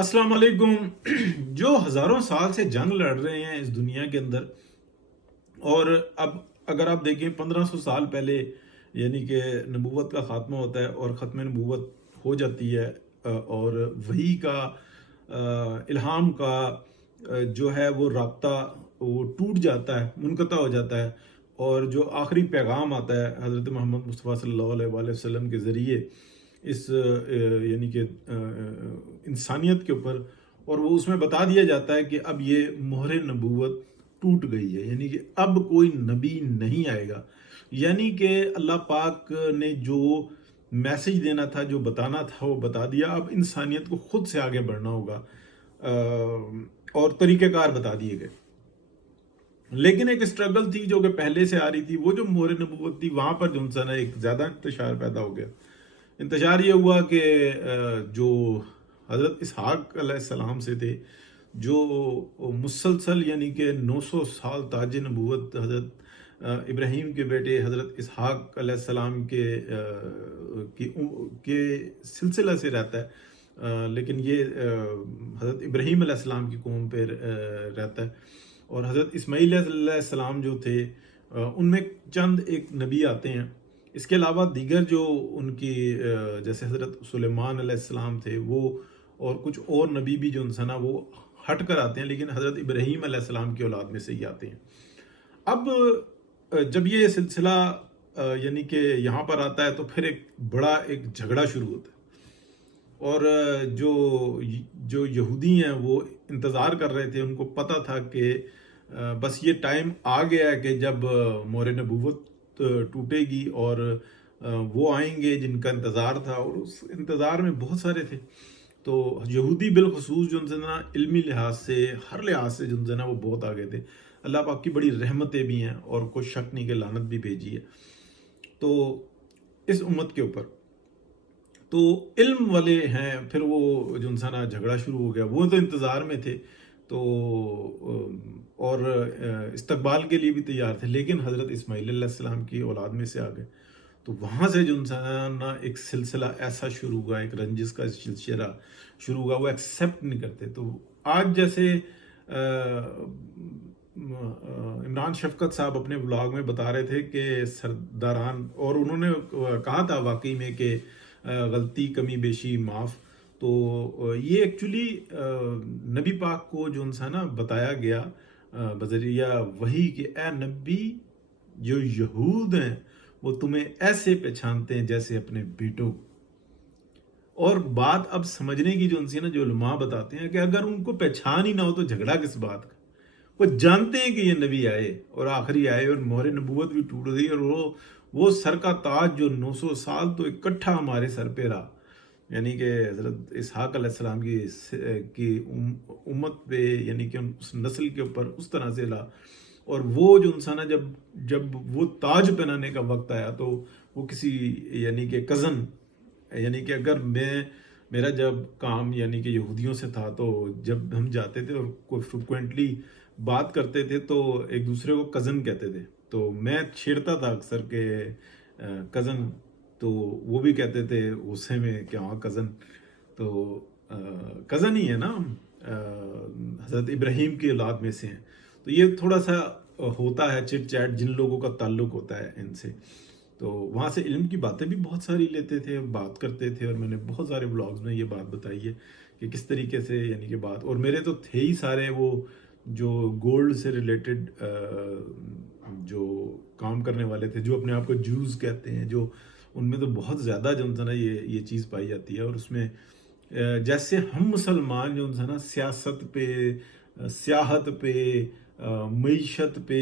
अस्सलाम वालेकुम। जो हज़ारों साल से जंग लड़ रहे हैं इस दुनिया के अंदर, और अब अगर आप देखें 1500 साल पहले यानी कि नबूवत का ख़ात्मा होता है और ख़त्म नबूवत हो जाती है, और वही का इल्हाम का जो है वो राब्ता वो टूट जाता है, मुनक़ता हो जाता है। और जो आखिरी पैगाम आता है हज़रत मोहम्मद मुस्तफ़ा सल्लल्लाहु अलैहि वसल्लम के ज़रिए इस यानी कि इंसानियत के ऊपर, और वो उसमें बता दिया जाता है कि अब ये मोहर नबूवत टूट गई है, यानी कि अब कोई नबी नहीं आएगा। यानी कि अल्लाह पाक ने जो मैसेज देना था, जो बताना था, वो बता दिया। अब इंसानियत को खुद से आगे बढ़ना होगा, और तरीक़ेकार बता दिए गए। लेकिन एक स्ट्रगल थी जो कि पहले से आ रही थी, वो जो मोहर नबूवत थी, वहाँ पर जो है ना एक ज़्यादा इंतशार पैदा हो गया। इंतशार ये हुआ कि जो हज़रत इसहाक अलैहिस्सलाम से थे, जो मुसलसल यानी कि 900 साल ताज नबूवत हज़रत इब्राहीम के बेटे हज़रत इसहाक अलैहिस्सलाम के सिलसिला से रहता है। लेकिन ये हज़रत इब्राहीम अलैहिस्सलाम की कौम पे रहता है। और हज़रत इस्माईल अलैहिस्सलाम जो थे, उनमें चंद एक नबी आते हैं। इसके अलावा दीगर जो उनकी जैसे हज़रत सुलेमान अलैहिस्सलाम थे वो, और कुछ और नबी भी जो है ना वो हट कर आते हैं, लेकिन हज़रत इब्राहीम अलैहिस्सलाम की औलाद में से ही आते हैं। अब जब ये सिलसिला यानी कि यहाँ पर आता है, तो फिर एक बड़ा एक झगड़ा शुरू होता है। और जो यहूदी हैं वो इंतज़ार कर रहे थे, उनको पता था कि बस ये टाइम आ गया है कि जब मोहर नबूवत टूटेगी और वो आएंगे जिनका इंतज़ार था, और उस इंतज़ार में बहुत सारे थे। तो यहूदी बिलखसूस जो है ना इल्मी लिहाज से, हर लिहाज से जो है ना वो बहुत आगे थे। अल्लाह पाक की बड़ी रहमतें भी हैं, और कोई शक नहीं कि लानत भी भेजी है तो इस उम्मत के ऊपर। तो इल्म वाले हैं, फिर वो जो है ना झगड़ा शुरू हो गया। वो तो इंतज़ार में थे, तो और इस्तकबाल के लिए भी तैयार थे, लेकिन हज़रत इस्माईल अलैहिस्सलाम की औलाद में से आ गए। तो वहाँ से जो ना एक सिलसिला ऐसा शुरू हुआ, एक रंजिश का सिलसिला शुरू हुआ। वो एक्सेप्ट नहीं करते। तो आज जैसे इमरान शफकत साहब अपने ब्लॉग में बता रहे थे कि सरदारान, और उन्होंने कहा था वाकई में कि गलती कमी बेशी माफ़। तो ये एक्चुअली नबी पाक को जो है ना बताया गया बजरिया वही कि ए नबी, जो यहूद हैं वो तुम्हें ऐसे पहचानते हैं जैसे अपने बेटों को। और बात अब समझने की जो उनसे ना, जो उलमा बताते हैं कि अगर उनको पहचान ही ना हो तो झगड़ा किस बात का। वो जानते हैं कि ये नबी आए और आखिरी आए, और मोहर नबूवत भी टूट गई, और वो सर का ताज जो 900 साल तो इकट्ठा हमारे सर पे रहा, यानी कि हज़रत इसहाक अलैहिस्सलाम की उम्मत पे, यानी कि उस नस्ल के ऊपर उस तरह से ला। और वो जो इंसान है, जब जब वो ताज पहनाने का वक्त आया, तो वो किसी यानी कि कज़न, यानी कि अगर मेरा जब काम यानी कि यहूदियों से था, तो जब हम जाते थे और कोई फ्रिक्वेंटली बात करते थे, तो एक दूसरे को कज़न कहते थे। तो मैं छेड़ता था अक्सर के कज़न, तो वो भी कहते थे गुस्से में कि हाँ कज़न, तो कज़न ही है ना, हज़रत इब्राहीम की औलाद में से हैं। तो ये थोड़ा सा होता है चिट चैट, जिन लोगों का ताल्लुक़ होता है इनसे। तो वहाँ से इल्म की बातें भी बहुत सारी लेते थे, बात करते थे, और मैंने बहुत सारे ब्लॉग्स में ये बात बताई है कि किस तरीके से यानी कि बात। और मेरे तो थे ही सारे वो जो गोल्ड से रिलेटेड जो काम करने वाले थे, जो अपने आप को जूस कहते हैं, जो उनमें तो बहुत ज़्यादा जो है ना ये चीज़ पाई जाती है। और उसमें जैसे हम मुसलमान जो है ना सियासत पे, सियाहत पे, मईशत पे,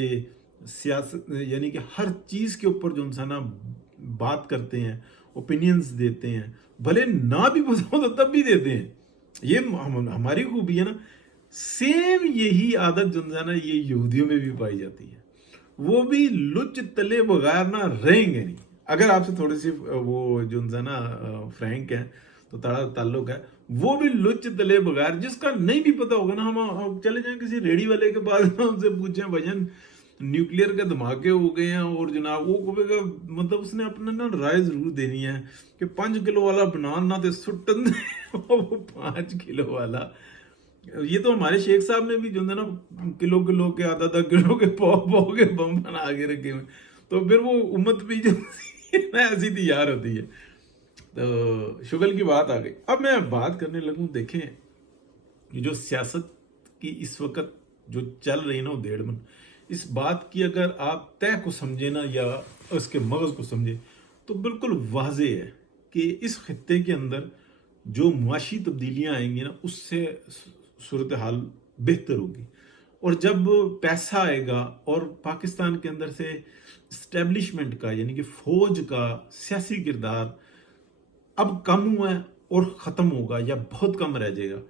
सियासत यानी कि हर चीज़ के ऊपर जो है ना बात करते हैं, ओपिनियंस देते हैं, भले ना भी पता हो तो तब भी देते हैं। ये हमारी खूबी है ना। सेम यही आदत जो है ना ये यहूदियों में भी पाई जाती है। वो भी लुच तले बगैर ना रहेंगे नहीं। अगर आपसे थोड़ी सी वो जो है ना फ्रैंक है, तो तड़ा ताल्लुक है, वो भी लुच तले बगैर, जिसका नहीं भी पता होगा ना, हम चले जाएं किसी रेडी वाले के पास ना, उनसे पूछें भजन न्यूक्लियर के धमाके हो गए हैं, और जनाब वो कहेगा, मतलब उसने अपना ना राय जरूर देनी है कि 5 किलो वाला बनान ना ते सुट्टन 5 किलो वाला, ये तो हमारे शेख साहब ने भी जो है ना किलो किलो के आधा आधा किलो के पौ के बम बना के रखे हुए, तो फिर वो उम्मत भी जो है ना ऐसी तैयार होती है। तो शुगल की बात आ गई। अब मैं बात करने लगूं, देखें ये जो सियासत की इस वक्त जो चल रही ना उधेड़ मन, इस बात की अगर आप तय को समझे ना या उसके मगज को समझे तो बिल्कुल वाज़ेह है कि इस खित्ते के अंदर जो मुआशी तब्दीलियां आएंगी ना उससे सूरत हाल बेहतर होगी। और जब पैसा आएगा और पाकिस्तान के अंदर से इस्टेब्लिशमेंट का यानी कि फौज का सियासी किरदार अब कम हुआ है और ख़त्म होगा या बहुत कम रह जाएगा,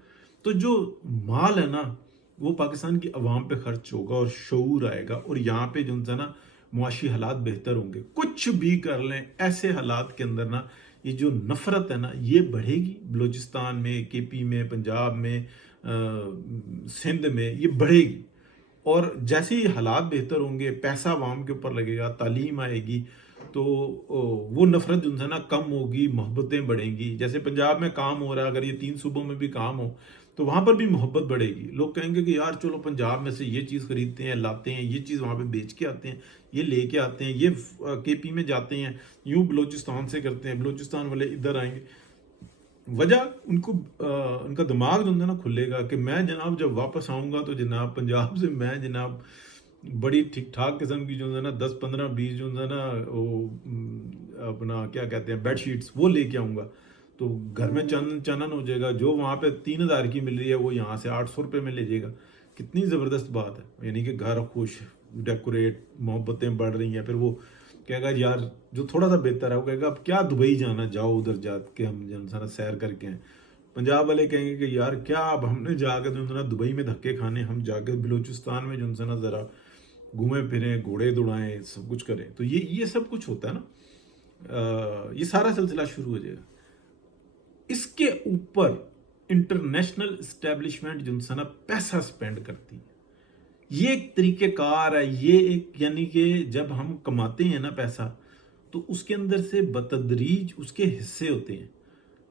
तो जो माल है ना वो पाकिस्तान की अवाम पे खर्च होगा और शऊर आएगा और यहाँ पे जो है ना मुआशी हालात बेहतर होंगे। कुछ भी कर लें, ऐसे हालात के अंदर ना ये जो नफरत है ना ये बढ़ेगी। बलूचिस्तान में, केपी में, पंजाब में, सिंध में ये बढ़ेगी। और जैसे ही हालात बेहतर होंगे, पैसा अवाम के ऊपर लगेगा, तालीम आएगी, तो वो नफरत जो है ना कम होगी, मोहब्बतें बढ़ेंगी। जैसे पंजाब में काम हो रहा है, अगर ये 3 सूबों में भी काम हो तो वहाँ पर भी मोहब्बत बढ़ेगी। लोग कहेंगे कि यार चलो पंजाब में से ये चीज़ खरीदते हैं, लाते हैं, ये चीज़ वहाँ पे बेच के आते हैं, ये लेके आते हैं, ये केपी में जाते हैं, यूँ बलूचिस्तान से करते हैं, बलूचिस्तान वाले इधर आएंगे। वजह उनको उनका दिमाग जो है ना खुलेगा कि मैं जनाब जब वापस आऊँगा तो जनाब पंजाब से मैं जनाब बड़ी ठीक ठाक किस्म की जो है ना 10 15 20 जो है ना वो अपना क्या कहते हैं बेडशीट्स वो लेके आऊँगा, तो घर में चनन हो जाएगा। जो वहाँ पे 3000 की मिल रही है वो यहाँ से 800 रुपये में ले जाएगा। कितनी ज़बरदस्त बात है, यानी कि घर खुश, डेकोरेट, मोहब्बतें बढ़ रही हैं। फिर वो कहेगा यार जो थोड़ा सा बेहतर है वो कहेगा अब क्या दुबई जाना, जाओ उधर जाके हम जो है सैर करके हैं। पंजाब वाले कहेंगे कि यार क्या अब हमने जाकर जो है ना दुबई में धक्के खाने, हम जाकर बलूचिस्तान में जो है ना ज़रा घूमें फिरें, घोड़े दौड़ाएं, सब कुछ करें। तो ये सब कुछ होता है ना, ये सारा सिलसिला शुरू हो जाएगा। इसके ऊपर इंटरनेशनल इस्टेब्लिशमेंट जो है ना पैसा स्पेंड करती है, ये एक तरीक़ेकार है। ये एक यानी कि जब हम कमाते हैं ना पैसा तो उसके अंदर से बतदरीज उसके हिस्से होते हैं।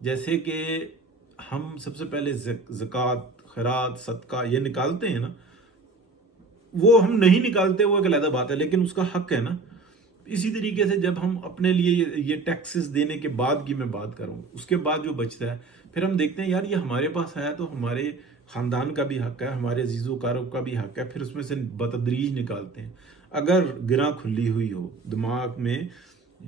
जैसे कि हम सबसे पहले ज़कात, खैरात, सदका ये निकालते हैं ना, वो हम नहीं निकालते वो एक अलग बात है, लेकिन उसका हक है ना। इसी तरीके से जब हम अपने लिए ये टैक्सेस देने के बाद की मैं बात करूँ, उसके बाद जो बचता है फिर हम देखते हैं यार ये हमारे पास आया तो हमारे ख़ानदान का भी हक है, हमारे अजीज़ोकारों का भी हक है, फिर उसमें से बतदरीज निकालते हैं। अगर गिरा खुली हुई हो, दिमाग में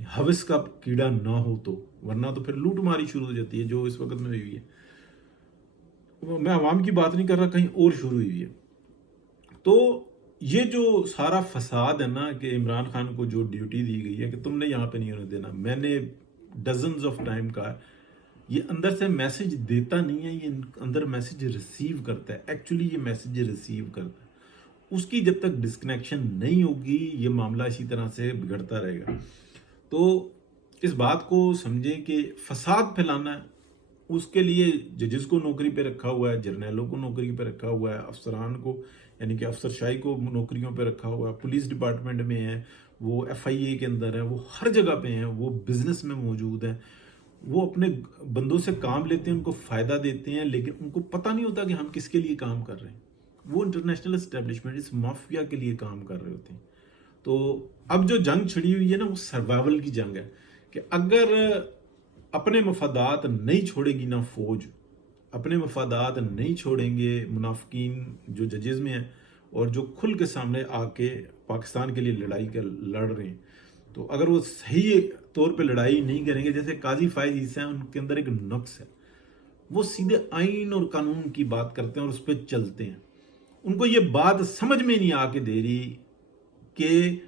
हवस का कीड़ा ना हो तो, वरना तो फिर लूट मारी शुरू हो जाती है जो इस वक्त में हुई है। मैं आवाम की बात नहीं कर रहा, कहीं और शुरू हुई है। तो ये जो सारा फसाद है ना कि इमरान खान को जो ड्यूटी दी गई है कि तुमने यहाँ पे नहीं होने देना, मैंने डजन्स ऑफ टाइम कहा ये अंदर से मैसेज देता नहीं है, ये अंदर मैसेज रिसीव करता है। एक्चुअली ये मैसेज रिसीव करता है। उसकी जब तक डिस्कनेक्शन नहीं होगी ये मामला इसी तरह से बिगड़ता रहेगा। तो इस बात को समझें कि फसाद फैलाना है, उसके लिए जजेस को नौकरी पे रखा हुआ है, जर्नैलों को नौकरी पे रखा हुआ है, अफसरान को यानी कि अफसरशाही को नौकरियों पे रखा हुआ है, पुलिस डिपार्टमेंट में है, वो FIA के अंदर है, वो हर जगह पे हैं, वो बिजनेस में मौजूद है, वो अपने बंदों से काम लेते हैं, उनको फ़ायदा देते हैं, लेकिन उनको पता नहीं होता कि हम किसके लिए काम कर रहे हैं। वो इंटरनेशनल एस्टेब्लिशमेंट इस माफिया के लिए काम कर रहे होते हैं। तो अब जो जंग छिड़ी हुई है ना वो सर्वाइवल की जंग है कि अगर अपने मफादात नहीं छोड़ेगी ना फौज, अपने मफादात नहीं छोड़ेंगे मुनाफिकीन जो जजेस में हैं और जो खुल के सामने आके पाकिस्तान के लिए लड़ाई कर लड़ रहे हैं, तो अगर वो सही तौर पे लड़ाई नहीं करेंगे, जैसे काजी फायज ईसा है उनके अंदर एक नुक्स है, वो सीधे आइन और कानून की बात करते हैं और उस पर चलते हैं। उनको ये बात समझ में नहीं आके दे रही कि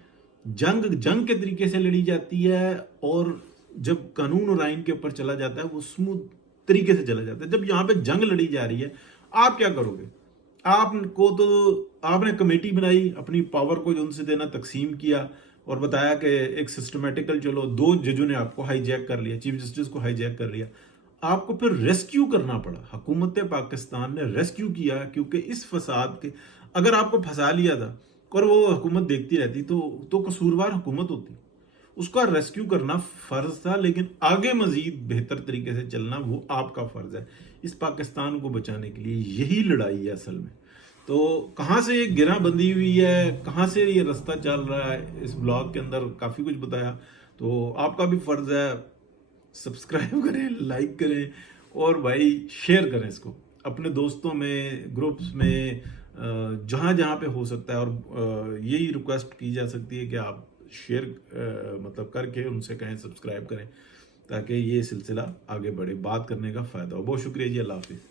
जंग के तरीके से लड़ी जाती है और जब कानून और आइन के ऊपर चला जाता है वो स्मूथ तरीके से चला जाता है। जब यहाँ पे जंग लड़ी जा रही है आप क्या करोगे? आपको तो आपने कमेटी बनाई, अपनी पावर को जो उनसे देना तकसीम किया और बताया कि एक सिस्टमेटिकल, चलो 2 जजों ने आपको हाईजैक कर लिया, चीफ जस्टिस को हाईजैक कर लिया, आपको फिर रेस्क्यू करना पड़ा। हुकूमत पाकिस्तान ने रेस्क्यू किया क्योंकि इस फसाद के अगर आपको फंसा लिया था और वो हुकूमत देखती रहती तो कसूरवार हुकूमत होती। اس کا ریسکیو کرنا فرض تھا، لیکن آگے مزید بہتر طریقے سے چلنا وہ آپ کا فرض ہے۔ اس پاکستان کو بچانے کے لیے یہی لڑائی ہے اصل میں۔ تو کہاں سے یہ گرہ بندی ہوئی ہے، کہاں سے یہ رستہ چل رہا ہے، اس بلاگ کے اندر کافی کچھ بتایا۔ تو آپ کا بھی فرض ہے سبسکرائب کریں، لائک کریں، اور بھائی شیئر کریں اس کو اپنے دوستوں میں، گروپس میں، جہاں جہاں پہ ہو سکتا ہے۔ اور یہی ریکویسٹ کی جا سکتی ہے کہ آپ شیئر مطلب کر کے ان سے کہیں سبسکرائب کریں، تاکہ یہ سلسلہ آگے بڑھے، بات کرنے کا فائدہ ہو۔ بہت شکریہ جی، اللہ حافظ۔